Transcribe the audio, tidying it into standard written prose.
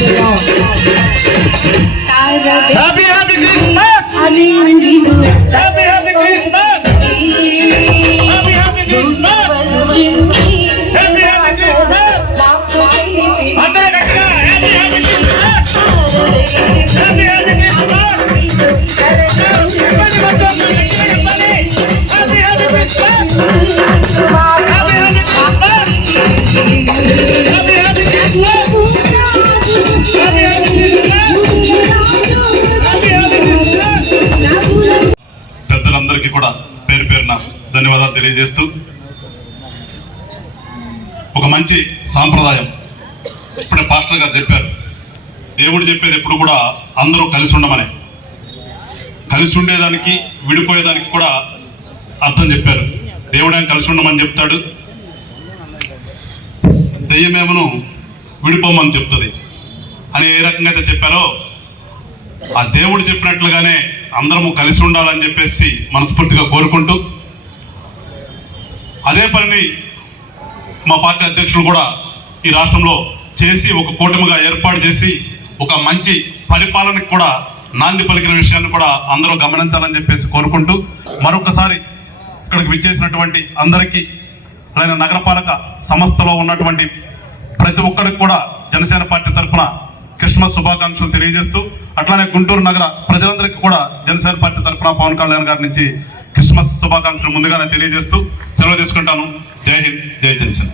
Happy Christmas! Happy Christmas! Happy Christmas! Happy Christmas! అందరూ గట్టిగా Happy Christmas! Happy Christmas! Happy Christmas! పెద్దలందరికీ కూడా పేరు పేరున ధన్యవాదాలు తెలియజేస్తూ, ఒక మంచి సాంప్రదాయం ఇప్పుడే పాస్టర్ గారు చెప్పారు. దేవుడు చెప్పేది ఎప్పుడు కూడా అందరూ కలిసి ఉండమని, కలిసి ఉండేదానికి విడిపోయేదానికి కూడా అర్థం చెప్పారు. దేవుడేం కలిసి ఉండమని చెప్తాడు, దెయ్యమేమను విడిపోమని చెప్తుంది అని ఏ రకంగా అయితే చెప్పారో, ఆ దేవుడు చెప్పినట్లుగానే అందరము కలిసి ఉండాలని చెప్పేసి మనస్ఫూర్తిగా కోరుకుంటూ, అదే పనిని మా పార్టీ అధ్యక్షులు కూడా ఈ రాష్ట్రంలో చేసి ఒక కూటమిగా ఏర్పాటు చేసి ఒక మంచి పరిపాలనకు కూడా నాంది పలికిన విషయాన్ని కూడా అందరూ గమనించాలని చెప్పేసి కోరుకుంటూ, మరొకసారి ఇక్కడికి విచ్చేసినటువంటి అందరికీ, అలాగే నగరపాలక సంస్థలో ఉన్నటువంటి ప్రతి ఒక్కరికి కూడా జనసేన పార్టీ తరఫున క్రిస్మస్ శుభాకాంక్షలు తెలియజేస్తూ, అట్లానే గుంటూరు నగర ప్రజలందరికీ కూడా జనసేన పార్టీ తరఫున పవన్ కళ్యాణ్ గారి నుంచి క్రిస్మస్ శుభాకాంక్షలు ముందుగానే తెలియజేస్తూ సెలవు తీసుకుంటాను. జై హింద్, జై జనసేన.